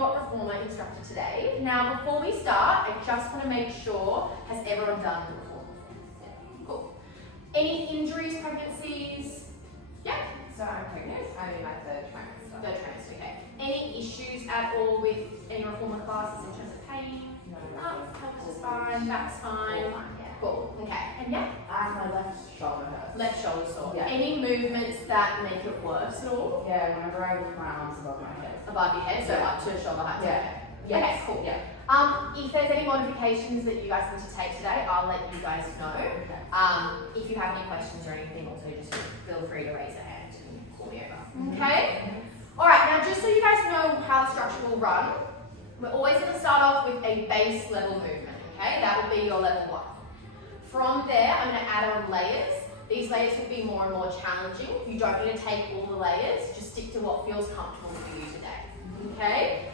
your reformer instructor today. Now, before we start, I just want to make sure, has everyone done the reformer? Yeah. Cool. Any injuries, pregnancies? Yeah. So I'm pregnant. I'm in my third trimester. Third trimester, okay. Any issues at all with any reformer classes in terms of pain? No, Pelvis is fine, back's fine. All fine, yeah. Cool. Okay. And yeah, My left shoulder hurts. left shoulder sore. Yeah. Any movements that make it worse at all? Yeah, whenever I lift my arms above my head. Above your head, so Yeah. up to shoulder height. Yeah. Okay, Yes. cool. Yeah. If there's any modifications that you guys need to take today, I'll let you guys know. Okay. If you have any questions or anything, also just feel free to raise a hand and call me over. Okay? Alright, now just so you guys know how the structure will run, we're always going to start off with a base level movement, okay? That will be your level 1. From there, I'm going to add on layers. These layers will be more and more challenging. You don't need to take all the layers, just stick to what feels comfortable for you today, okay?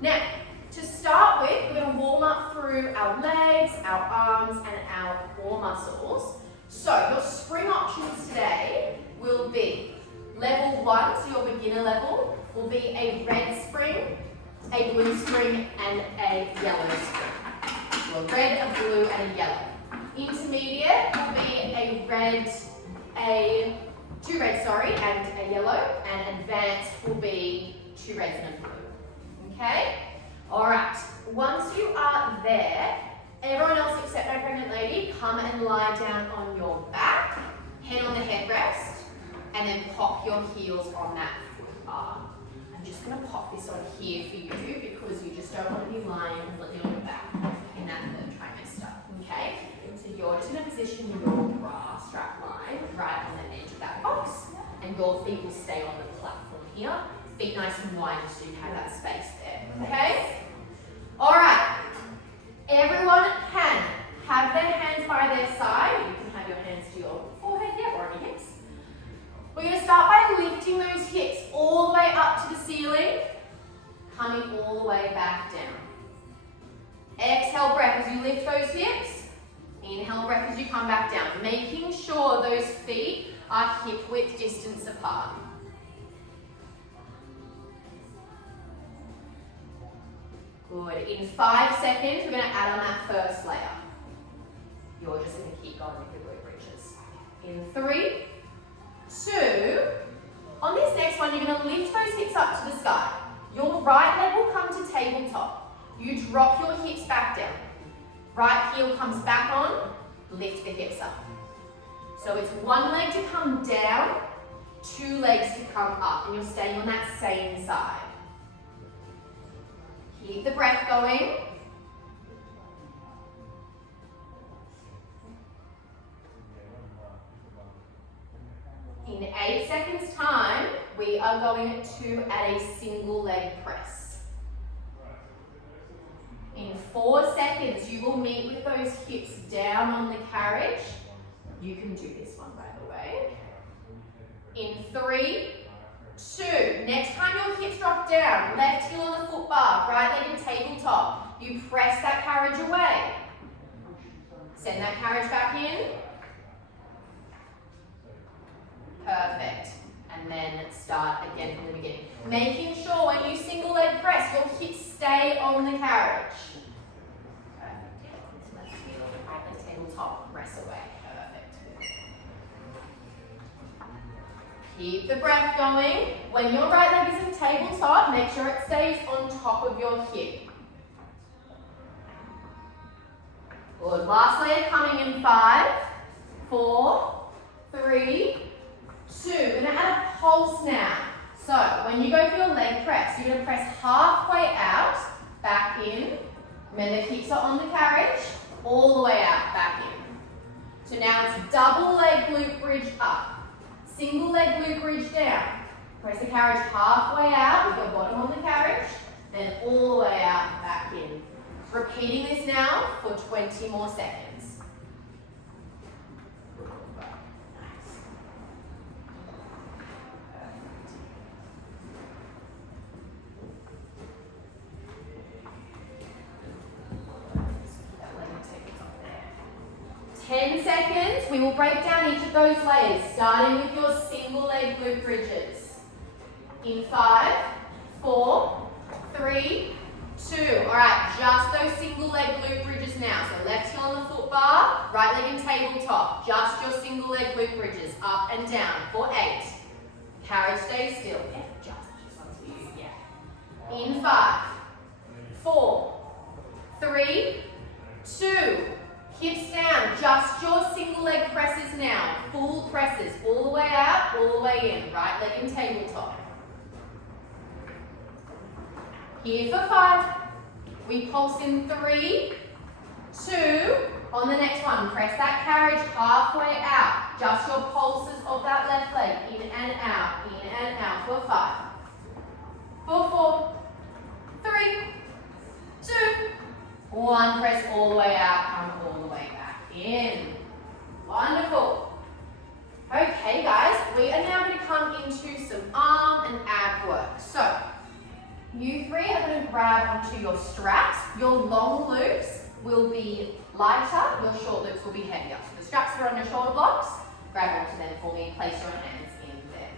Now, to start with, we're going to warm up through our legs, our arms, and our core muscles. So, your spring options today will be level 1, so your beginner level, will be a red spring, a blue spring, and a yellow spring. So a red, a blue, and a yellow. Intermediate will be two reds, and a yellow, and advanced will be 2 reds and a blue. Okay? Alright, once you are there, everyone else except my pregnant lady, come and lie down on your back, hand on the headrest, and then pop your heels on that foot bar. I'm just going to pop this on here for you because you just don't want to be lying completely on your back in that third trimester. Okay? So you're just in a position with your bra strap line right on the edge of that box, and your feet will stay on the platform here. Feet nice and wide so you have that space there. Okay? Alright. Everyone can have their hands by their side. You can have your hands to your forehead, yeah, or on your hips. We're going to start by lifting those hips all the way up to the ceiling, coming all the way back down. Exhale breath as you lift those hips. Inhale breath as you come back down, making sure those feet are hip width distance apart. Good. In 5 seconds, we're going to add on that first layer. You're just going to keep going with your glute bridges. In 3, 2, on this next one, you're going to lift those hips up to the sky. Your right leg will come to tabletop. You drop your hips back down. Right heel comes back on, lift the hips up. So it's one leg to come down, 2 legs to come up, and you're staying on that same side. Keep the breath going. In 8 seconds time, we are going to add a single leg press. In 4 seconds, you will meet with those hips down on the carriage. You can do this one, by the way. In 3, 2, next time your hips drop down, left heel on the foot bar, right leg in tabletop, you press that carriage away. Send that carriage back in. Perfect. And then start again from the beginning. Making sure when you single leg press, your hips stay on the carriage. Perfect. Left heel, right leg tabletop, press away. Perfect. Keep the breath going. When your right leg is in tabletop, make sure it stays on top of your hip. Good. Last layer coming in 5, 4, 3, 2. We're going to add a pulse now. So when you go for your leg press, you're going to press halfway out, back in. Remember, the hips are on the carriage, all the way out, back in. So now it's double leg glute bridge up, single leg glute bridge down. Press the carriage halfway out with your bottom on the carriage, then all the way out, back in. Repeating this now for 20 more seconds. Nice. Perfect. 10 seconds. We will break down each of those layers, starting with your single leg glute bridges. In 5, 4, 3, 2. All right, just those single leg glute bridges now. So left heel on the foot bar, right leg in tabletop. Just your single leg glute bridges, up and down for 8. Carriage stays still. Yeah, just onto you, yeah. In 5, 4, 3, 2. Hips down, just your single leg presses now. Full presses, all the way out, all the way in. Right leg in tabletop. Here for 5. We pulse in 3, 2. On the next one, press that carriage halfway out. Just your pulses of that left leg, in and out for 5. For 4, 3, 2. 1, press all the way out, come all the way back in. Wonderful. Okay guys, we are now going to come into some arm and ab work. So, you 3 are going to grab onto your straps. Your long loops will be lighter, your short loops will be heavier. So the straps are on your shoulder blocks, grab onto them for me, place your hands in there.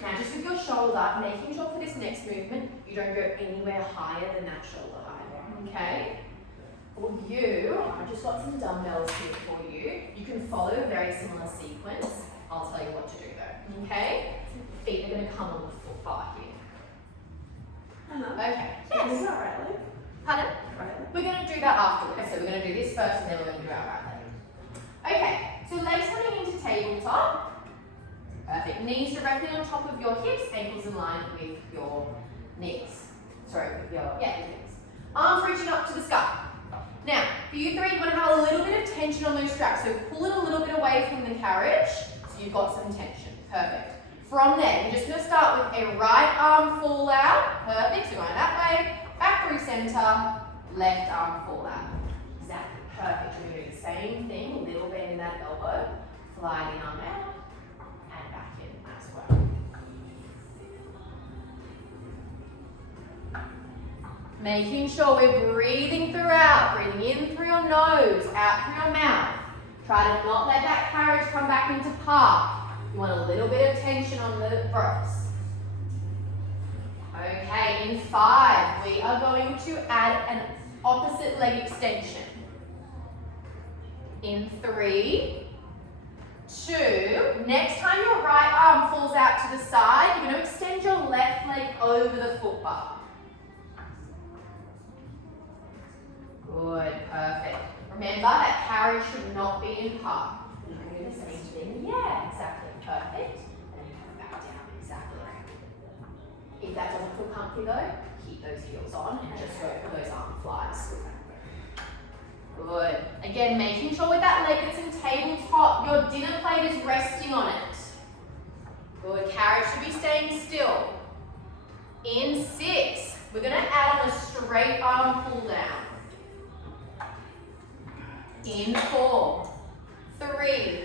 Now just with your shoulder, making sure for this next movement, you don't go anywhere higher than that shoulder height, okay? For you, I've just got some dumbbells here for you. You can follow a very similar sequence. I'll tell you what to do though, okay? Feet are going to come on the foot bar here. Okay. Yes. Is that right leg? Pardon? Right leg. We're going to do that afterwards. So we're going to do this first and then we're going to do our right leg. Okay. So legs coming into tabletop. Perfect. Knees directly on top of your hips, ankles in line with your knees. Sorry, with your knees. Arms reaching up to the sky. Now, for you 3, you want to have a little bit of tension on those straps. So pull it a little bit away from the carriage so you've got some tension. Perfect. From there, you're just going to start with a right arm fall out. Perfect. So going that way, back through center, left arm fall out. Exactly. Perfect. You're going to do the same thing, a little bend in that elbow. Fly the arm out and back in as well. Making sure we're breathing throughout. Breathing in through your nose, out through your mouth. Try to not let that carriage come back into park. You want a little bit of tension on the ropes. Okay, in 5, we are going to add an opposite leg extension. In 3, 2, next time your right arm falls out to the side, you're going to extend your left leg over the foot bar. Good, perfect. Remember that carriage should not be in park. You're going to do the same thing. Yeah, exactly. Perfect. And you come back down. Exactly right. If that doesn't feel comfy though, keep those heels on and just go for those arm flies. Good. Again, making sure with that leg that's in tabletop, your dinner plate is resting on it. Good. Carriage should be staying still. In 6, we're going to add on a straight arm pull down. In 4, 3,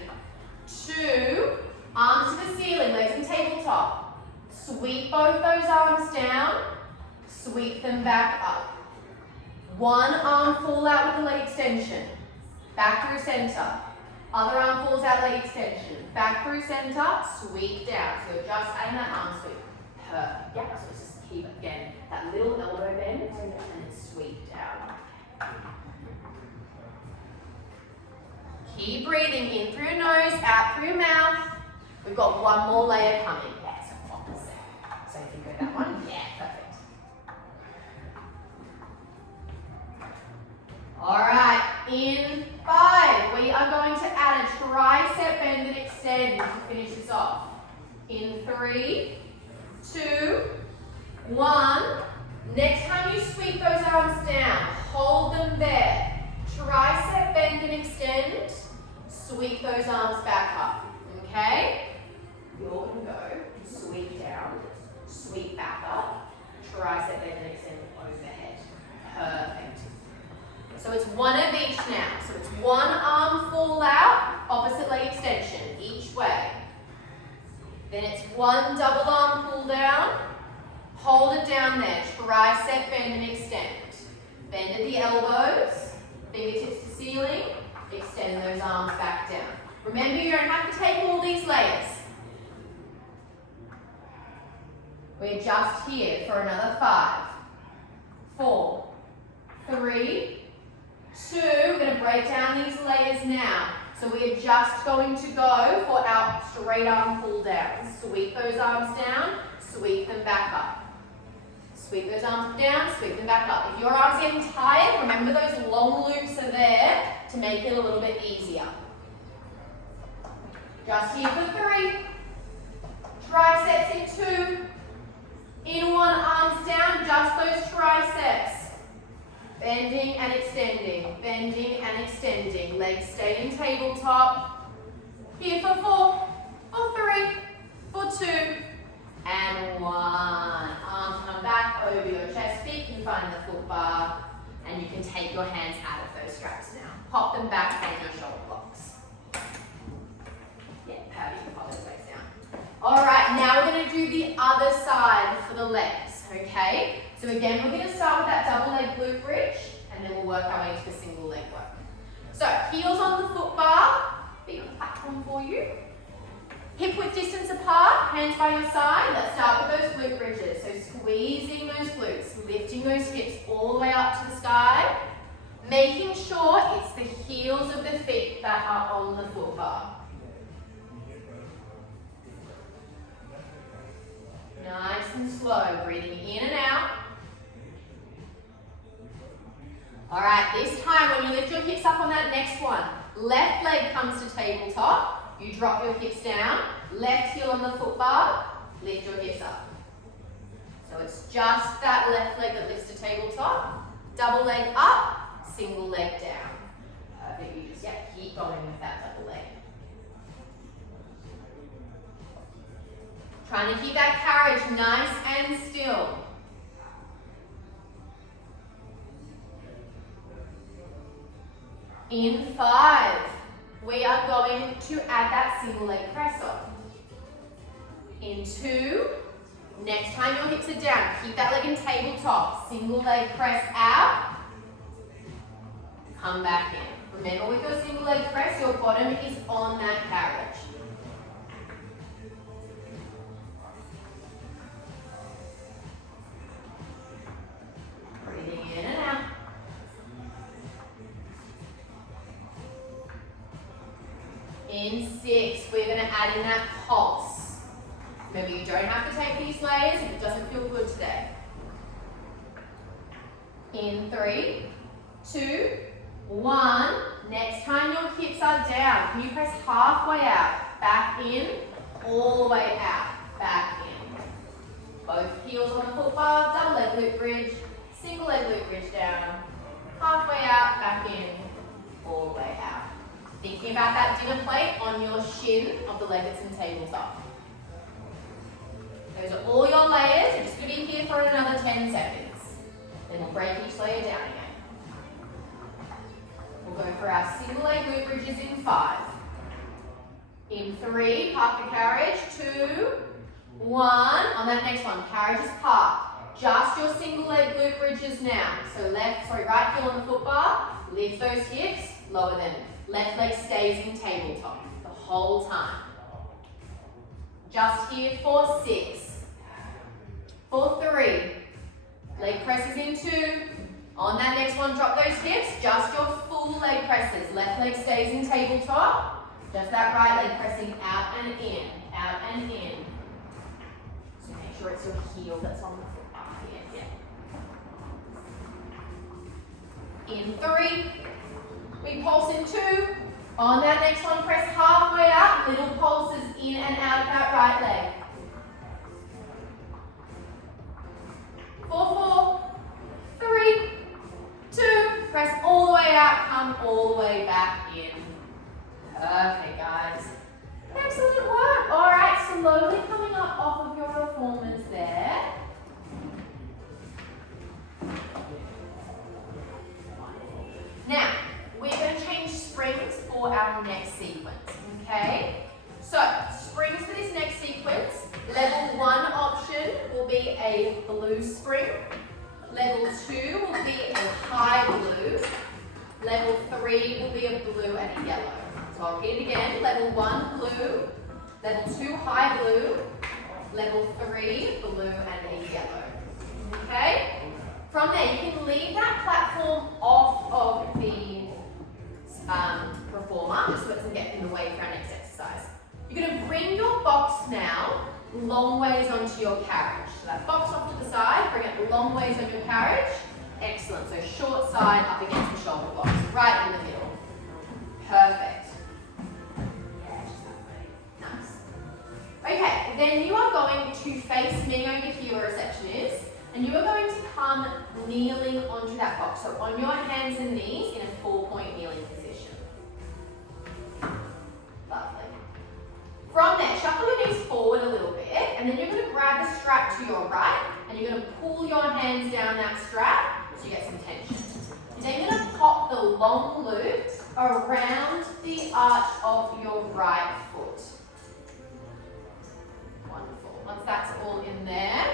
2, arms to the ceiling, legs in tabletop. Sweep both those arms down, sweep them back up. One arm fall out with the leg extension, back through center. Other arm falls out, leg extension, back through center, sweep down. So you're just adding that arm sweep. Perfect. Yeah, so just keep, again, that little elbow bend and then sweep down. Keep breathing in through your nose, out through your mouth. We've got one more layer coming. Yeah, so opposite. So if you go that one, yeah, perfect. All right, in 5, we are going to add a tricep bend and extend to finish this off. In 3, 2, 1. Next time you sweep those arms down, hold them there. Tricep bend and extend. Sweep those arms back up. Okay? You're going to go sweep down, sweep back up, tricep bend and extend overhead. Perfect. So it's one of each now. So it's one arm fall out, opposite leg extension, each way. Then it's one double arm pull down, hold it down there, tricep bend and extend. Bend at the elbows, fingertips to ceiling, extend those arms back down. Remember, you don't have to take all these layers. We're just here for another 5, 4, 3, 2. We're going to break down these layers now. So we are just going to go for our straight arm pull down. Sweep those arms down, sweep them back up. Sweep those arms down, sweep them back up. If your arm's getting tired, remember those long loops are there to make it a little bit easier. Just here for 3. Triceps in 2. In 1, arms down, just those triceps. Bending and extending, bending and extending. Legs stay in tabletop. Here for 4, for 3, for 2, and 1. Arms come back over your chest, feet can find the foot bar, and you can take your hands out of those straps now. Pop them back on your shoulder blocks. Yeah, how do you pop those legs down? All right, now we're going to do the other side for the legs, okay? So again, we're going to start with that double leg glute bridge, and then we'll work our way to the single leg work. So heels on the foot bar, feet on the platform for you. Hip width distance apart, hands by your side. Let's start with those glute bridges. So squeezing those glutes, lifting those hips all the way up to the sky, making sure it's the heels of the feet that are on the foot bar. Nice and slow, breathing in and out. All right, this time when you lift your hips up on that next one, left leg comes to tabletop, you drop your hips down, left heel on the foot bar, lift your hips up. So it's just that left leg that lifts to tabletop, double leg up, single leg down. Perfect, you just keep going with that double leg. Trying to keep that carriage nice and still. In 5, we are going to add that single leg press on. In 2, next time your hips are down, keep that leg in tabletop. Single leg press out, come back in. Remember with your single leg press, your bottom is on that carriage. Breathing in and out. In 6, we're going to add in that pulse. Remember, you don't have to take these layers if it doesn't feel good today. In 3, 2, 1. Next time your hips are down, can you press halfway out, back in, all the way out, back in. Both heels on the foot bar, double leg glute bridge, single leg glute bridge down, halfway out, back in, all the way out. Thinking about that dinner plate on your shin of the leg that's in tabletop. Those are all your layers. You're just going to be here for another 10 seconds. Then we'll break each layer down again. We'll go for our single leg glute bridges in 5. In 3, park the carriage. 2, 1. On that next one, carriage is parked. Just your single leg glute bridges now. So right heel on the foot bar. Lift those hips, lower them. Left leg stays in tabletop the whole time. Just here for 6. For 3. Leg presses in 2. On that next one, drop those hips. Just your full leg presses. Left leg stays in tabletop. Just that right leg pressing out and in. Out and in. So make sure it's your heel that's on the foot bar here. Yeah. In 3. We pulse in 2. On that next one, press halfway up. Little pulses in and out of that right leg. For 4, 3, 2. Press all the way out. Come all the way back in. Perfect, guys. Excellent work. All right, slowly coming up off of your reformers there. Now, we're going to change springs for our next sequence, okay? So, springs for this next sequence, level 1 option will be a blue spring, level 2 will be a high blue, level 3 will be a blue and a yellow. So I'll repeat it again, level 1 blue, level 2 high blue, level 3 blue and a yellow, okay? From there, you can long ways on your carriage. Excellent. So short side up against the shoulder blocks, right in the middle. Perfect. Nice. Okay, then you are going to face me over here where reception is, and you are going to come kneeling onto that box. So on your hands and knees in a 4-point kneeling position. Lovely. From there, shuffle your knees forward a little bit, and then you're going to grab the strap to your right, and you're going to pull your hands down that strap so you get some tension. You're then going to pop the long loop around the arch of your right foot. Wonderful. Once that's all in there,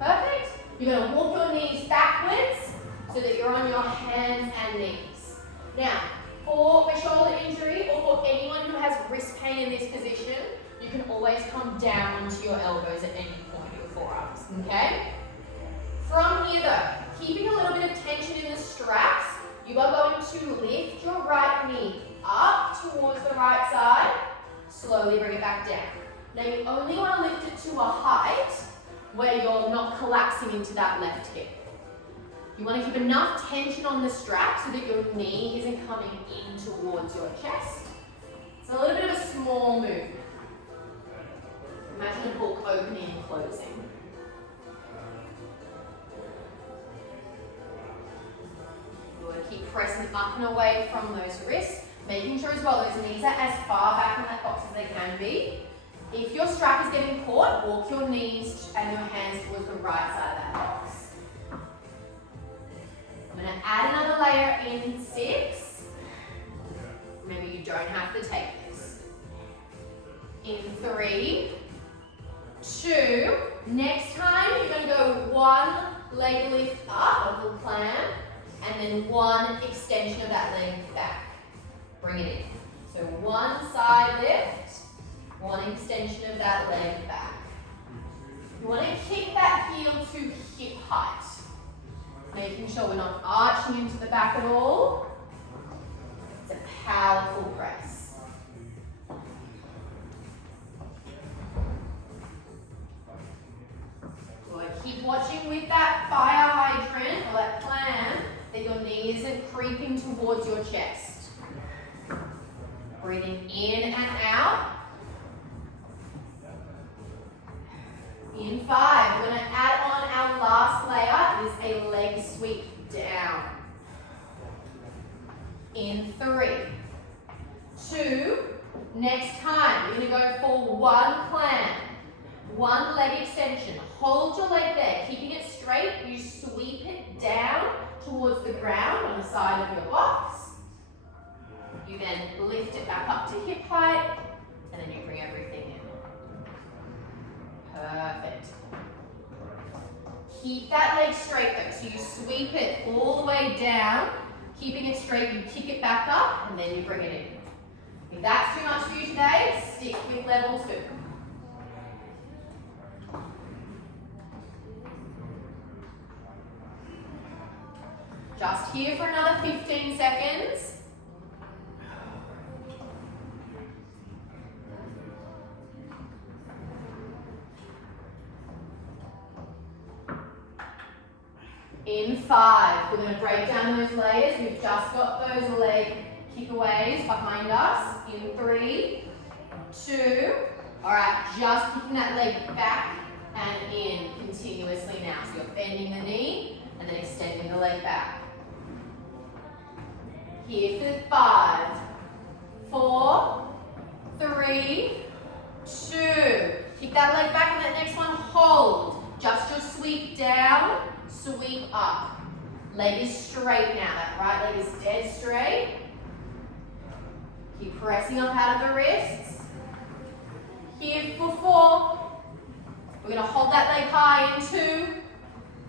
perfect. You're going to walk your knees backwards so that you're on your hands and knees. Now, for a shoulder injury or for anyone who has wrist pain in this position, you can always come down onto your elbows at any point, your forearms, okay? From here though, keeping a little bit of tension in the straps, you are going to lift your right knee up towards the right side, slowly bring it back down. Now you only want to lift it to a height where you're not collapsing into that left hip. You want to keep enough tension on the strap so that your knee isn't coming in towards your chest. It's a little bit of a small movement. Imagine a book opening and closing. You want to keep pressing up and away from those wrists, making sure as well those knees are as far back in that box as they can be. If your strap is getting caught, walk your knees and your hands towards the right side of that box. I'm going to add another layer in 6. Remember, you don't have to take this. In 3, 2, next time you're going to go 1 leg lift up, a little clam, and then 1 extension of that leg back. Bring it in. So 1 side lift, 1 extension of that leg back. You want to kick that heel to hip height. Making sure we're not arching into the back at all. It's a powerful press. Good. Keep watching with that fire hydrant or that clam that your knee isn't creeping towards your chest. Breathing in and out. In 5, we're going to add on our last layer, is a leg sweep down. In 3, 2, next time, you're going to go for 1 clam, 1 leg extension. Hold your leg there, keeping it straight. You sweep it down towards the ground on the side of your box. You then lift it back up to hip height, and then you bring everything in. Perfect. Keep that leg straight though. So you sweep it all the way down, keeping it straight, you kick it back up, and then you bring it in. If that's too much for you today, stick with level 2. Just here for another 15 seconds. In 5, we're going to break down those layers. We've just got those leg kickaways behind us. In 3, 2, all right, just kicking that leg back and in continuously now. So you're bending the knee and then extending the leg back. Here for 5, 4, 3, 2. Kick that leg back and that next one, hold. Just your sweep down. Sweep up. Leg is straight now. That right leg is dead straight. Keep pressing up out of the wrists. Here for 4. We're going to hold that leg high in 2.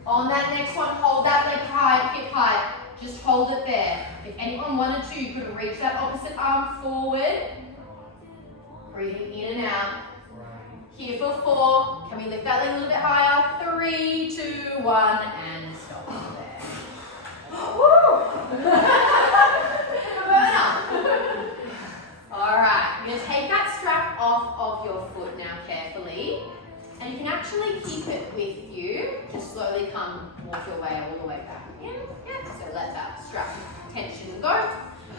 On that next one, hold that leg high, hip height. Just hold it there. If anyone wanted to, you could reach that opposite arm forward. Breathing in and out. Here for 4. Can we lift that leg a little bit higher? 3, 2, 1, and stop there. Woo! Burner. All right, I'm going to take that strap off of your foot now carefully. And you can actually keep it with you. Just slowly come come walk your way all the way back in. Yeah. So let that strap tension go.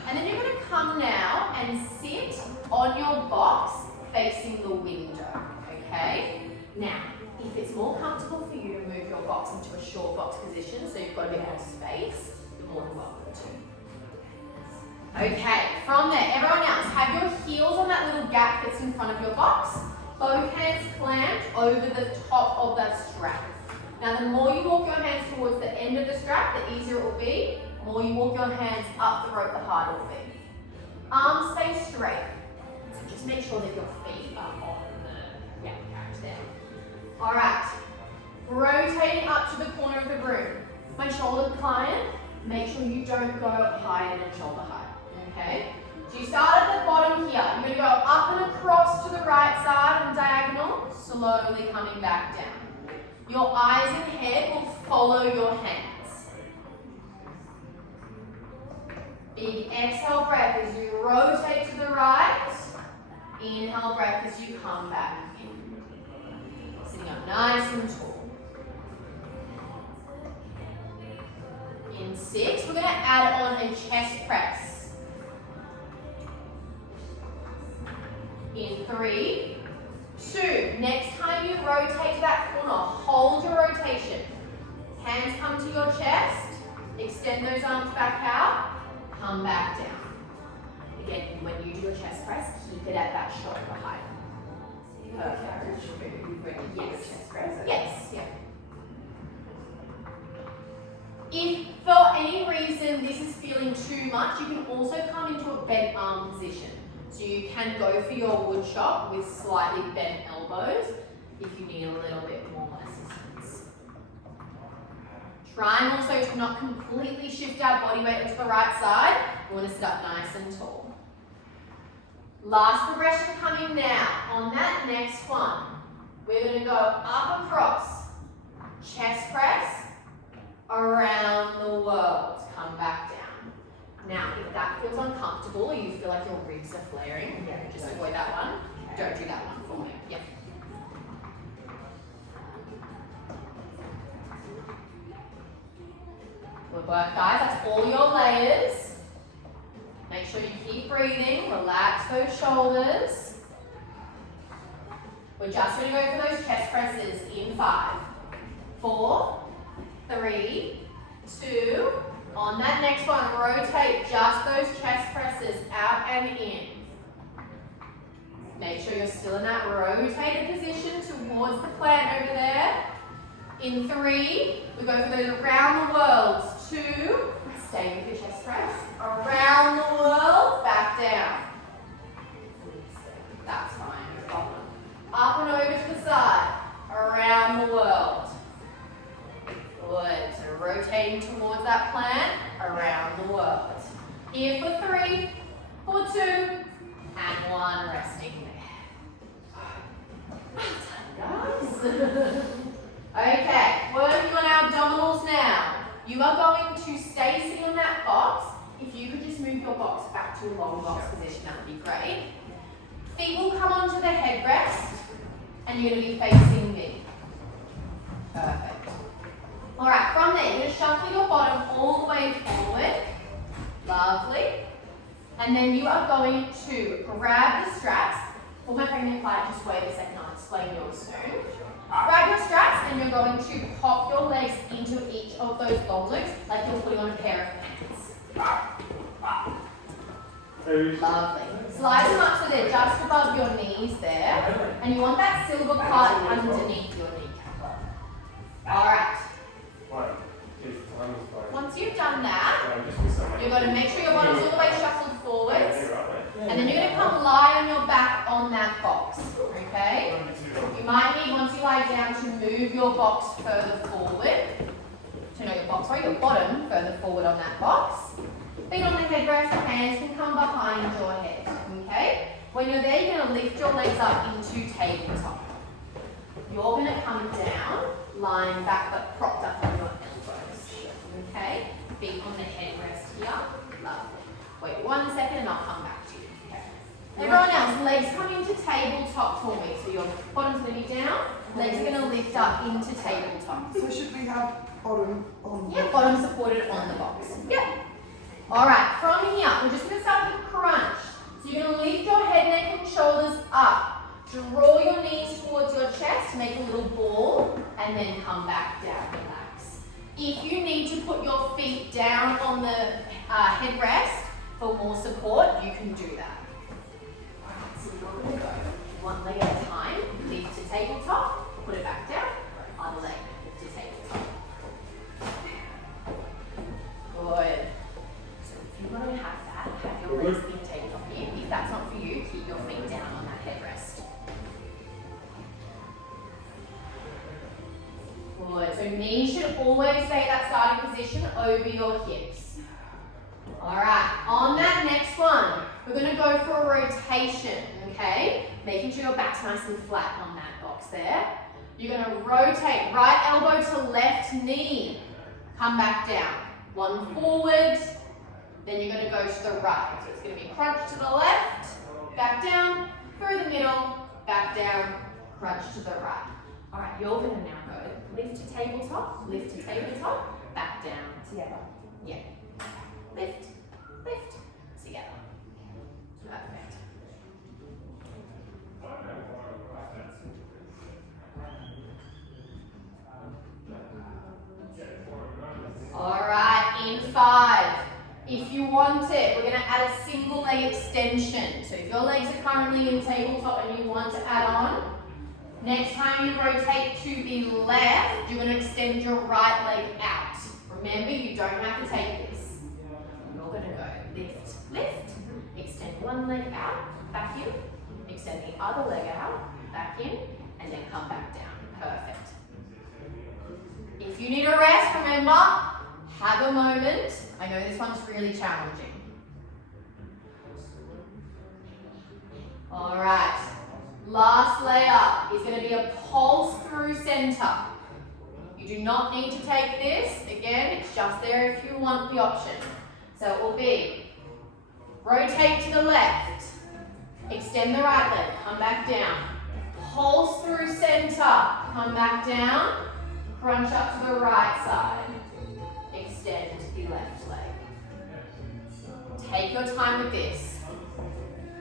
And then you're going to come now and sit on your box facing the window. Okay? Now, if it's more comfortable for you to move your box into a short box position so you've got a bit more space, you're more than welcome to. Okay, from there, everyone else, have your heels on that little gap that's in front of your box. Both hands clamped over the top of that strap. Now, the more you walk your hands towards the end of the strap, the easier it will be. The more you walk your hands up the rope, the harder it will be. Arms stay straight. So just make sure that your feet are on the couch there. All right. Rotating up to the corner of the room. My shoulder client, make sure you don't go higher than shoulder height. Okay? So you start at the bottom here. You're going to go up and across to the right side on diagonal, slowly coming back down. Your eyes and head will follow your hands. Big exhale breath as you rotate to the right. Inhale breath as you come back in. Sitting up nice and tall. In 6, we're going to add on a chest press. In 3, 2. Next time you rotate to that corner, hold your rotation. Hands come to your chest. Extend those arms back out. Come back down. Again, when you do your chest press, keep it at that shoulder height. Perfect. Yes. Yes. Yeah. If for any reason this is feeling too much, you can also come into a bent arm position. So you can go for your wood chop with slightly bent elbows if you need a little bit more assistance. Trying also to not completely shift our body weight into the right side. We want to sit up nice and tall. Last progression coming now. On that next one, we're going to go up across, chest press, around the world. Come back down. Now, if that feels uncomfortable or you feel like your ribs are flaring, just avoid that one. Don't do that one for me. Yep. Good work, guys. That's all your layers. Make sure you keep breathing. Relax those shoulders. We're just going to go for those chest presses in 5, 4, 3, 2. On that next one, rotate just those chest presses out and in. Make sure you're still in that rotated position towards the plant over there. In 3, we go for those around the world. 2, stay with your chest press. Around the world, back down. That's fine, no problem. Up and over to the side. Around the world. Good. So rotating towards that plant, around the world. Here for 3, for 2, and 1, resting there. Well done, guys. Okay, working on our abdominals now. You are going to stay sitting on that box. If you could just move your box back to a long box position, that would be great. Feet will come onto the headrest, and you're going to be facing me. Perfect. Alright, from there, you're going to shuffle your bottom all the way forward. Lovely. And then you are going to grab the straps. For my pregnant client, just wait a second, I'll explain yours soon. Grab your straps and you're going to pop your legs into each of those long loops like you're putting on a pair of pants. Lovely. Slide them up so they're just above your knees there. And you want that silver part underneath your kneecap. Alright. Once you've done that, you're going to make sure your bottom's all the way shuffled forwards. And then you're going to come lie on your back on that box. Okay? You might need, once you lie down, to move your box further forward. Your bottom further forward on that box. Feet on the headrest, hands can come behind your head. Okay? When you're there, you're going to lift your legs up into tabletop. You're going to come down, lying back but propped up on your elbows. Okay? Feet on the headrest here. Lovely. Wait 1 second and I'll come back to you. Okay. Everyone else, legs come into tabletop for me. So your bottom's going to be down, legs are going to lift up into tabletop. So should we have bottom on Yeah, bottom supported on the box. Yep. All right, from here, we're just going to start with crunch. So you're going to lift your head, neck, and shoulders up. Draw your knees towards your chest, make a little ball, and then come back down, relax. If you need to put your feet down on the headrest for more support, you can do that. All right, so you're going to go one leg at a time, lift to tabletop, put it back down, other leg, lift to tabletop. Good. So if you want to have that, have your legs in tabletop here. If that's not for you, keep your feet down on that headrest. Good. So knees should always stay at that starting position over your hips. All right. On that next one, we're going to go for a rotation. Okay. Making sure your back's nice and flat on that box there. You're going to rotate right elbow to left knee. Come back down. One forward. Then you're going to go to the right. So it's going to be crunch to the left, back down, through the middle, back down, crunch to the right. All right, you're going to now go lift to tabletop, back down, together. Yeah. Lift, lift, together. Perfect. All right, in 5. If you want it, we're going to add a single leg extension. So if your legs are currently in tabletop and you want to add on, next time you rotate to the left, you're going to extend your right leg out. Remember, you don't have to take this. You're going to go lift, lift, extend one leg out, back in, extend the other leg out, back in, and then come back down. Perfect. If you need a rest, remember, have a moment. I know this one's really challenging. All right. Last layer is going to be a pulse through center. You do not need to take this. Again, it's just there if you want the option. So it will be rotate to the left, extend the right leg, come back down, pulse through center, come back down, crunch up to the right side, extend the left leg. Take your time with this.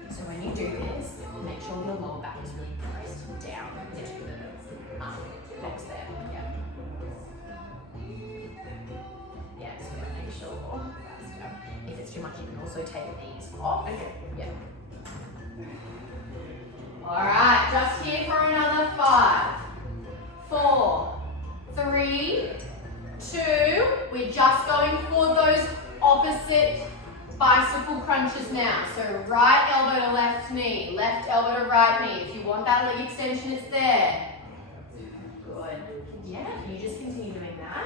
So when you do this, make sure your lower back is really pressed down into the box there. Yeah. Yeah, so make sure that's down. If it's too much, you can also take these off. Okay. Yeah. Alright, just here for another 5, 4, 3, 2. We're just going for those opposite bicycle crunches now. So right elbow to left knee, left elbow to right knee. If you want that leg extension, it's there. Good. Yeah, can you just continue doing that?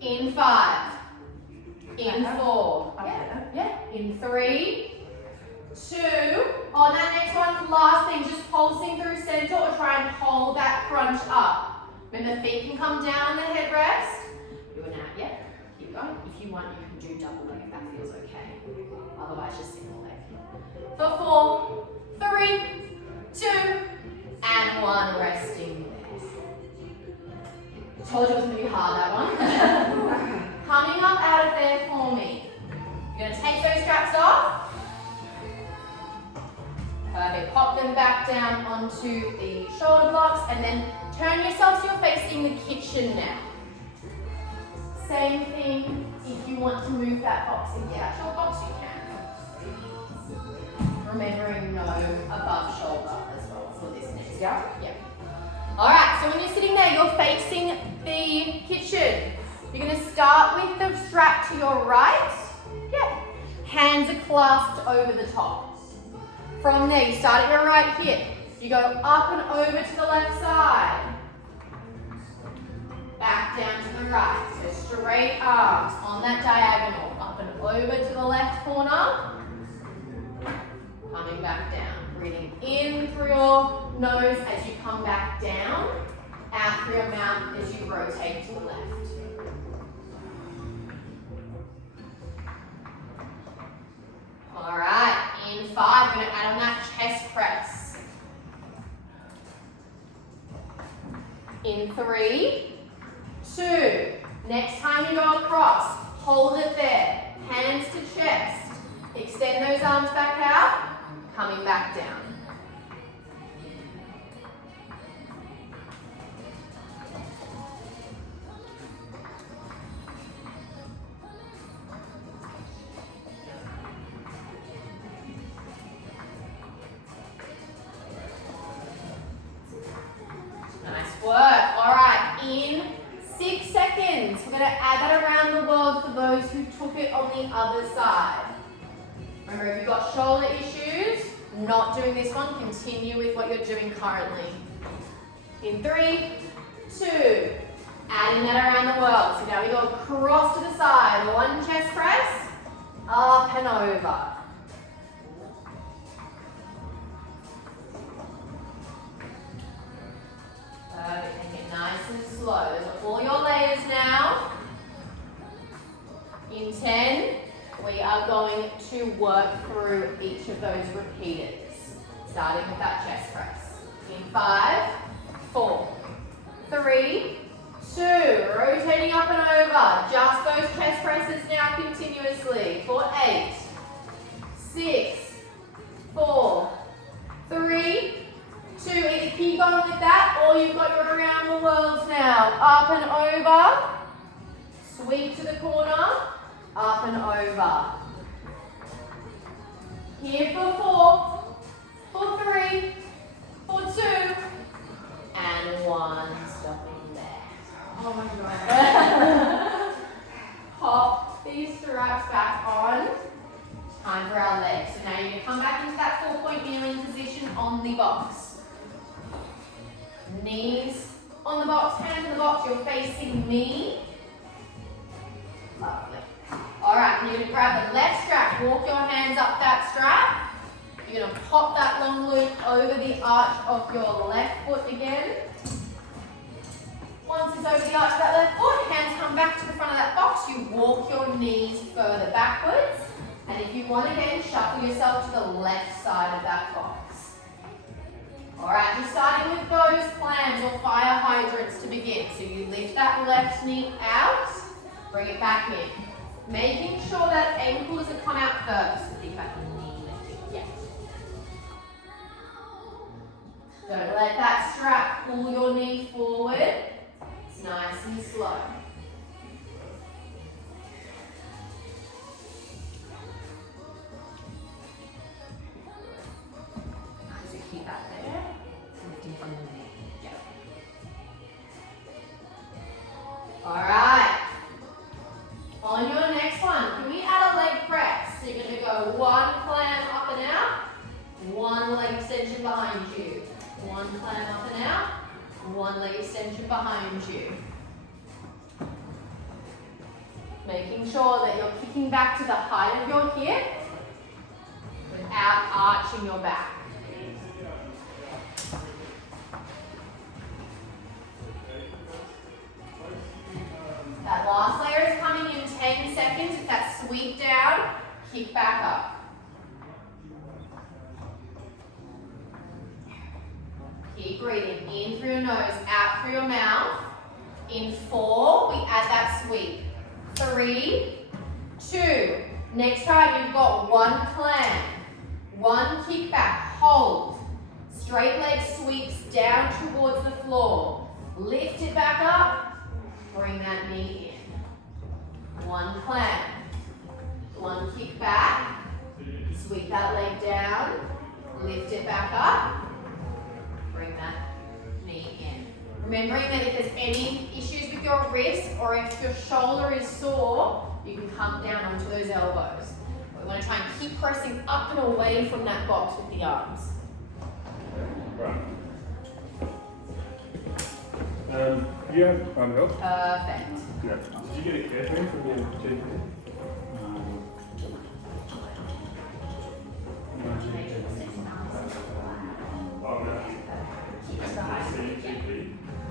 In 5. In 4. Yeah. In 3, 2. On that next one, last thing, just pulsing through center or try and hold that crunch up. When the feet can come down on the headrest. You're now, yeah, keep going. If you want, you can do double leg if that feels okay. Otherwise, just single leg. For 4, 3, 2, and 1. Resting there. Told you it was going to be hard, that one. Coming up out of there for me. You're going to take those straps off. Perfect. Pop them back down onto the shoulder blocks and then turn yourself so you're facing the kitchen now. Same thing, if you want to move that box and get out your box, you can. Remembering no above shoulder as well for this next. Yeah? Alright, so when you're sitting there, you're facing the kitchen. You're going to start with the strap to your right. Yep. Hands are clasped over the top. From there, you start at your right hip. You go up and over to the left side. Back down to the right. So straight arms on that diagonal. Up and over to the left corner. Coming back down. Breathing in through your nose as you come back down. Out through your mouth as you rotate to the left. All right, in 5, we're going to add on that chest press. In In 3, 2. Next time you go across, hold it there. Hands to chest. Extend those arms back out. Coming back down. Nice work. All right, in 6 seconds, we're going to add that around the world for those who took it on the other side. Remember, if you've got shoulder issues, not doing this one, continue with what you're doing currently. In 3, 2, adding that around the world. So now we go across to the side, 1 chest press, up and over. Perfect, take it nice and slow. Those are all your layers now. In 10, we are going to work through each of those repeaters, starting with that chest press. In 5, 4, 3, 2, rotating up and over. Just those chest presses now continuously. For 8, 6, 4, 3, 2. Either keep going with that or you've got your around the world now. Up and over. Sweep to the corner. Up and over. Here for 4, for 3, for 2, and 1. Stopping there. Oh my god. Pop these straps back on. Time for our legs. So now you're going to come back into that 4-point kneeling position on the box. Knees on the box, hands on the box. You're facing me. Lovely. All right, you're going to grab the left strap, walk your hands up that strap. You're going to pop that long loop over the arch of your left foot again. Once it's over the arch of that left foot, hands come back to the front of that box. You walk your knees further backwards. And if you want again, shuffle yourself to the left side of that box. All right, you're starting with those clams or fire hydrants to begin. So you lift that left knee out, bring it back in. Making sure that ankle doesn't come out first. So think about the knee lifting. Yeah. Don't let that strap pull your knee forward. It's nice and slow. Nice, so keep that there. Lifting from the knee. Yeah. All right. On your next one, can we add a leg press? So you're going to go 1 clam up and out, 1 leg extension behind you. 1 clam up and out, 1 leg extension behind you. Making sure that you're kicking back to the height of your hip without arching your back. That last layer is coming in 10 seconds. With that sweep down, kick back up. Keep breathing. In through your nose, out through your mouth. In 4, we add that sweep. 3, 2. Next time you've got 1 clam, 1 kick back, hold. Straight leg sweeps down towards the floor. Lift it back up. Bring that knee in. 1 clam. 1 kick back. Sweep that leg down. Lift it back up. Bring that knee in. Remembering that if there's any issues with your wrist or if your shoulder is sore, you can come down onto those elbows. We want to try and keep pressing up and away from that box with the arms. Right. You have arm help? Perfect. Yeah. Did you get a care plan from your GP? Oh, no.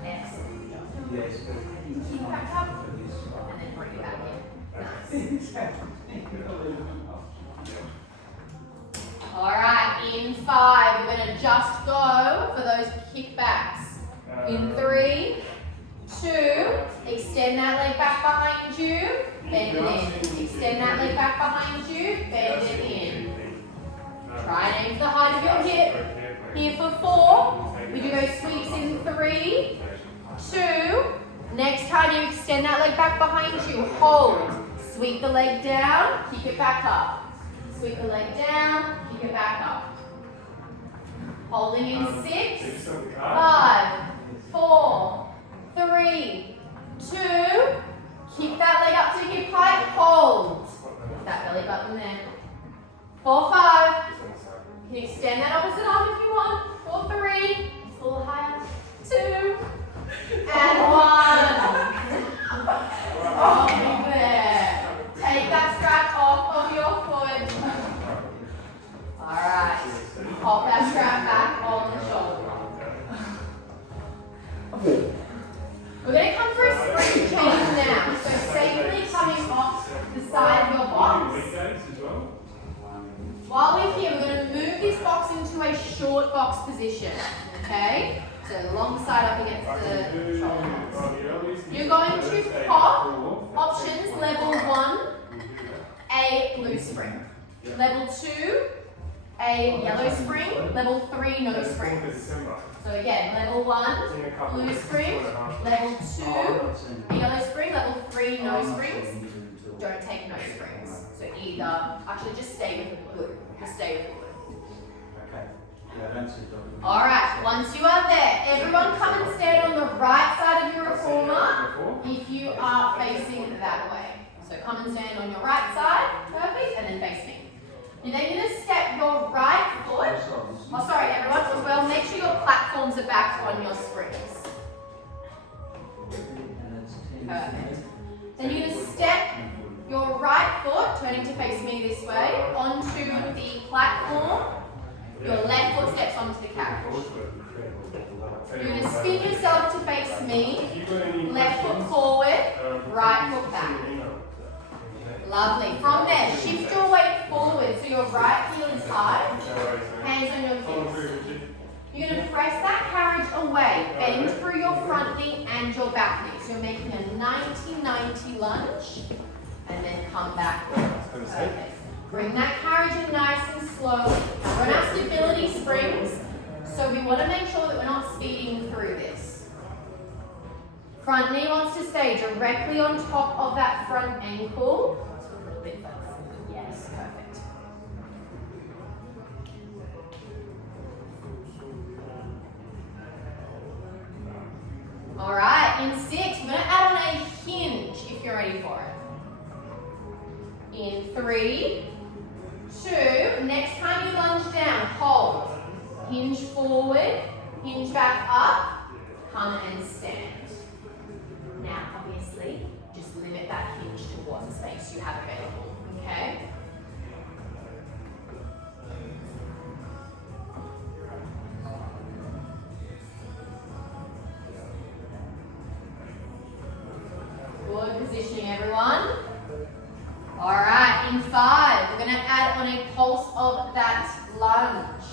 Excellent. Yes. Keep back up and then bring it back in. All right, in 5, we're going to just go for those kickbacks. In 3, bend it in. Extend that leg back behind you, bend it in. Try and aim for the height of your hip. Here for 4. We do those sweeps in 3, 2. Next time you extend that leg back behind you, hold. Sweep the leg down, kick it back up. Sweep the leg down, kick it back up. Holding in 6, 5, 4, 3, 2. Keep that leg up to hip height, hold. That belly button there. 4, 5. You can extend that opposite arm if you want. 4, 3. It's a little higher. 2. And 1. Hold there. Take that strap off of your foot. Alright. Pop that strap back on the shoulder. We're going to come for a spring change now. So safely coming off the side of your box. While we're here, we're going to move this box into a short box position. Okay? So long side up against the shoulders. You're going to pop options level 1, a blue spring. Level 2, a yellow spring. Level 3, no springs. So again, level 1, blue spring. Level 2, a yellow spring. Level 3, no springs. Don't take no springs. So either, actually just stay with the blue. Just stay with the blue. Okay. Alright, once you are there, everyone come and stand on the right side of your reformer if you are facing that way. So come and stand on your right side, perfect, and then face me. You're then going to step your right foot, oh sorry everyone, as well, make sure your platforms are back on your springs. Perfect. Then you're going to step your right foot, turning to face me this way, onto the platform. Your left foot steps onto the carriage. You're going to spin yourself to face me, left foot forward, right foot back. Lovely. From there, shift your weight forward so your right heel is high, hands on your hips. You're going to press that carriage away, bend through your front knee and your back knee. So you're making a 90-90 lunge, and then come back. Perfect. Bring that carriage in nice and slow. We're on our stability springs, so we want to make sure that we're not speeding through this. Front knee wants to stay directly on top of that front ankle. So a little bit further forward. Yes, perfect. All right, in 6, we're going to add on a hinge if you're ready for it. In 3, 2, next time you lunge down, hold. Hinge forward, hinge back up, come and stand. Now, obviously, just limit that hinge to what space you have available, okay? Good positioning, everyone. All right, in 5, we're going to add on a pulse of that lunge.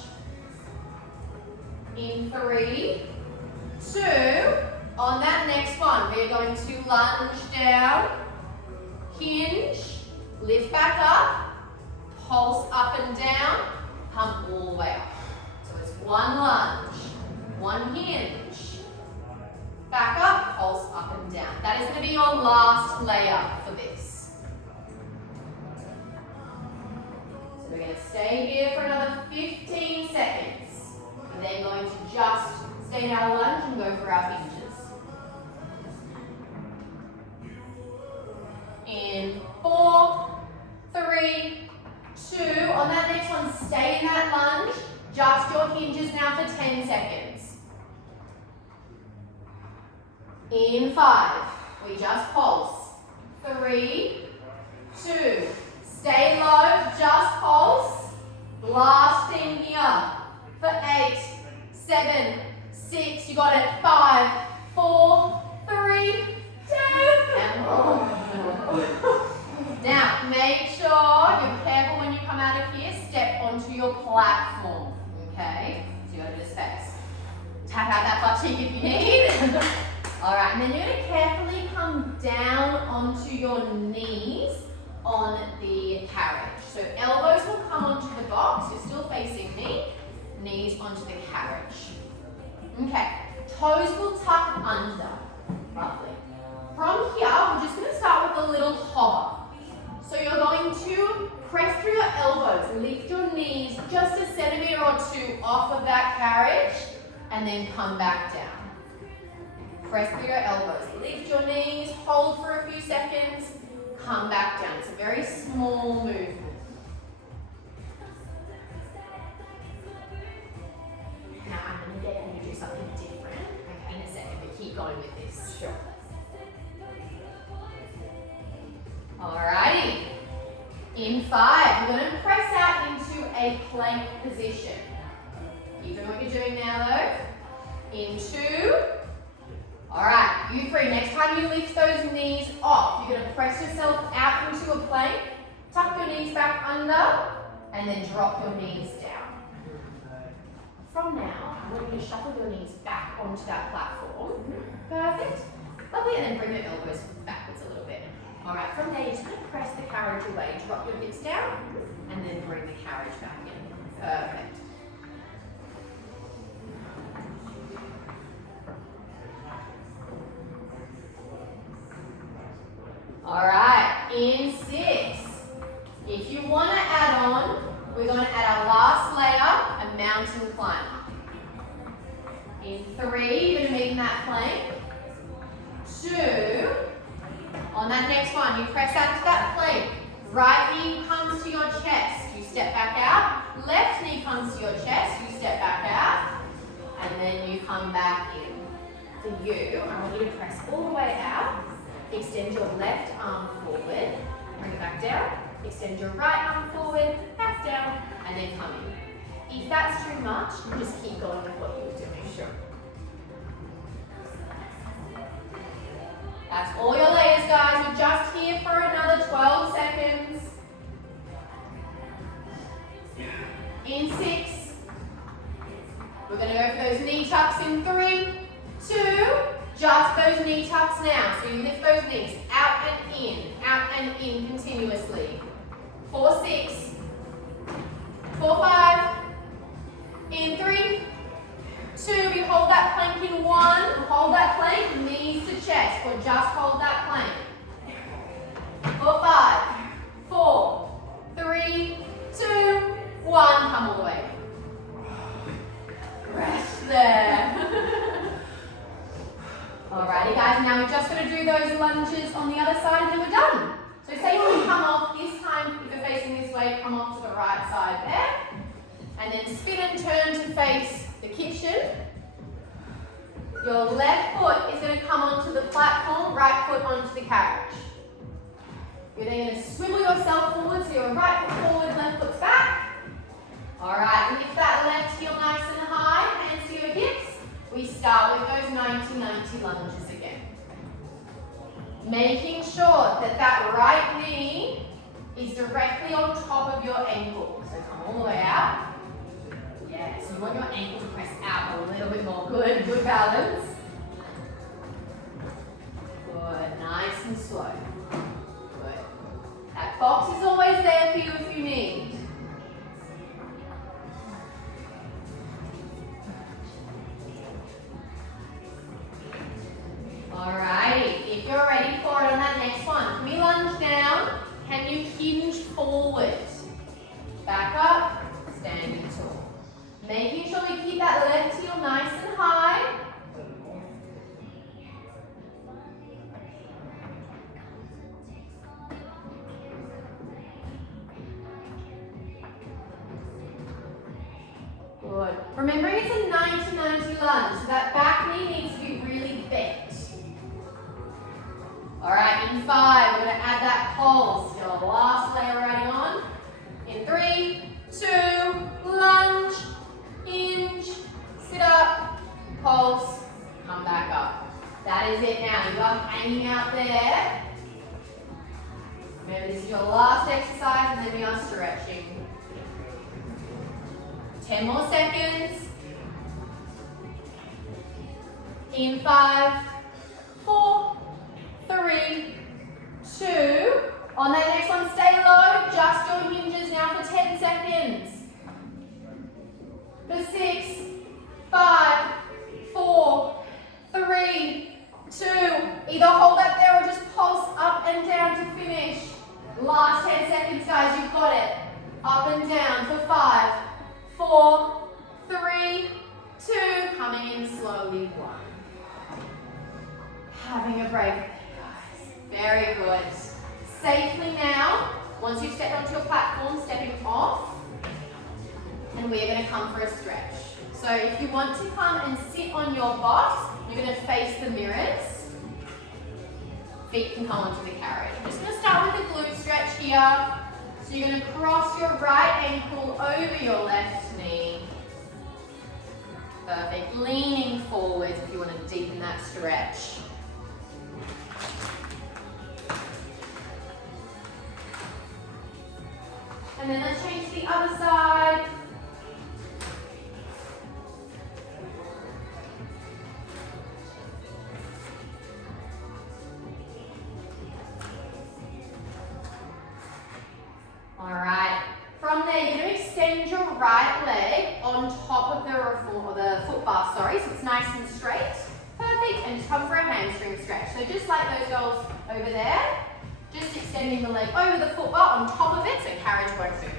In 3, 2, on that next one, we're going to lunge down, hinge, lift back up, pulse up and down, pump all the way up. So it's 1 lunge, 1 hinge, back up, pulse up and down. That is going to be your last layer for this. So we're going to stay here for another 15 seconds. We're then going to just stay in our lunge and go for our hinges. In 4, 3, 2. On that next one, stay in that lunge. Just your hinges now for 10 seconds. In 5, we just pulse. 3, 2. Stay low, just pulse. Last thing here for 8, 7, 6. You got it. 5, 4, 3, 2, and 1. Now, make sure you're careful when you come out of here. Step onto your platform. Okay? So you got to do this space. Tap out that butt cheek if you need. All right, and then you're you're going to carefully come down onto your knees on the carriage. So elbows will come onto the box, you're still facing me, knees onto the carriage. Okay, toes will tuck under, roughly. From here, we're just going to start with a little hover. So you're going to press through your elbows, lift your knees just a centimetre or two off of that carriage, and then come back down. Press through your elbows, lift your knees, hold for a few seconds, come back down. It's a very small movement. Now I'm going to get you to do something different, okay, in a second, but keep going with this. Sure. Alrighty. In 5, we're going to press out into a plank position. Keep doing what you're doing now though. In 2. Alright, you 3. Next time you lift those knees off, you're going to press yourself out into a plank, tuck your knees back under, and then drop your knees down. From now, I want you to shuffle your knees back onto that platform. Perfect. Lovely, and then bring your elbows backwards a little bit. Alright, from there, you're just going to press the carriage away, drop your hips down, and then bring the carriage back in. Perfect. Alright, in 6. If you want to add on, we're going to add our last layer, a mountain climber. In 3, you're going to meet in that plank. 2. On that next one, you press out to that plank. Right knee comes to your chest. You step back out. Left knee comes to your chest. You step back out. And then you come back in. For you, I want you to press all the way out. Extend your left arm forward. Bring it back down. Extend your right arm forward. Back down. And then come in. If that's too much, just keep going with what you're doing. Sure. That's all your layers, guys. We're just here for another 12 seconds. In 6. We're going to go for those knee tucks in 3, 2. Just those knee tucks now. So you lift those knees out and in continuously. 4, 6. 4, 5. In 3. 2, we hold that plank in 1, hold that plank, knees to chest, or just hold that plank. 4, 5, 4, 3, 2, 1, come all the way. Rest there. Alrighty guys, now we're just going to do those lunges on the other side and then we're done. So say when we come off, this time if you're facing this way, come off to the right side there. And then spin and turn to face the kitchen. Your left foot is going to come onto the platform, right foot onto the carriage. You're then going to swivel yourself forward, so your right foot forward, left foot's back. Alright, lift that left heel nice and high, hands to your hips. We start with those 90-90 lunges again. Making sure that that right knee is directly on top of your ankle. So come all the way out. Yeah, so you want your ankle to press out a little bit more. Good balance. Good, nice and slow. Good. That box is always there for you if you need. Alrighty, if you're ready for it on that next one, can we lunge down? Can you hinge forward? Back up, standing tall. Making sure we keep that left heel nice and high. Good. Remembering it's a 90-90 lunge, so that back knee needs to be really bent. Alright, in 5, we're going to add that pulse. Still the last layer we're adding on. In 3, 2, lunge, hinge, sit up, pulse, come back up. That is it now. You are hanging out there. Remember, this is your last exercise and then we are stretching. 10 more seconds. In 5, 4, hold up there or just pulse up and down to finish. Last 10 seconds, guys, you've got it. Up and down for 5, 4, 3, 2, coming in slowly, 1. Having a break, guys. Very good. Safely now, once you've stepped onto your platform, stepping off, and we're going to come for a stretch. So if you want to come and sit on your box, you're going to face the mirrors. Feet can come onto the carriage. I'm just going to start with the glute stretch here. So you're going to cross your right ankle over your left knee. Perfect. Leaning forwards if you want to deepen that stretch. And then let's change to the other side. All right. From there, you're going to extend your right leg on top of the foot bar, so it's nice and straight. Perfect. And just come for a hamstring stretch. So just like those girls over there, just extending the leg over the foot bar on top of it, so carriage won't move.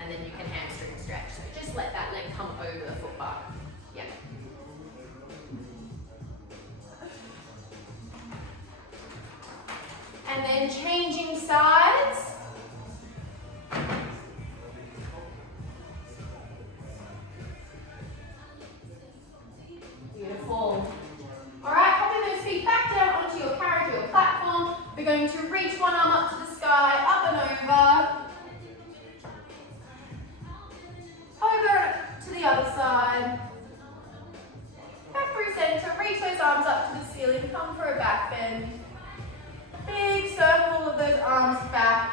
And then you can hamstring stretch. So just let that leg come over the foot bar. Yeah. And then changing sides. Beautiful. All right, popping those feet back down onto your carriage or your platform. We're going to reach one arm up to the sky, up and over. Over to the other side. Back through center, reach those arms up to the ceiling, come for a back bend. Big circle of those arms back.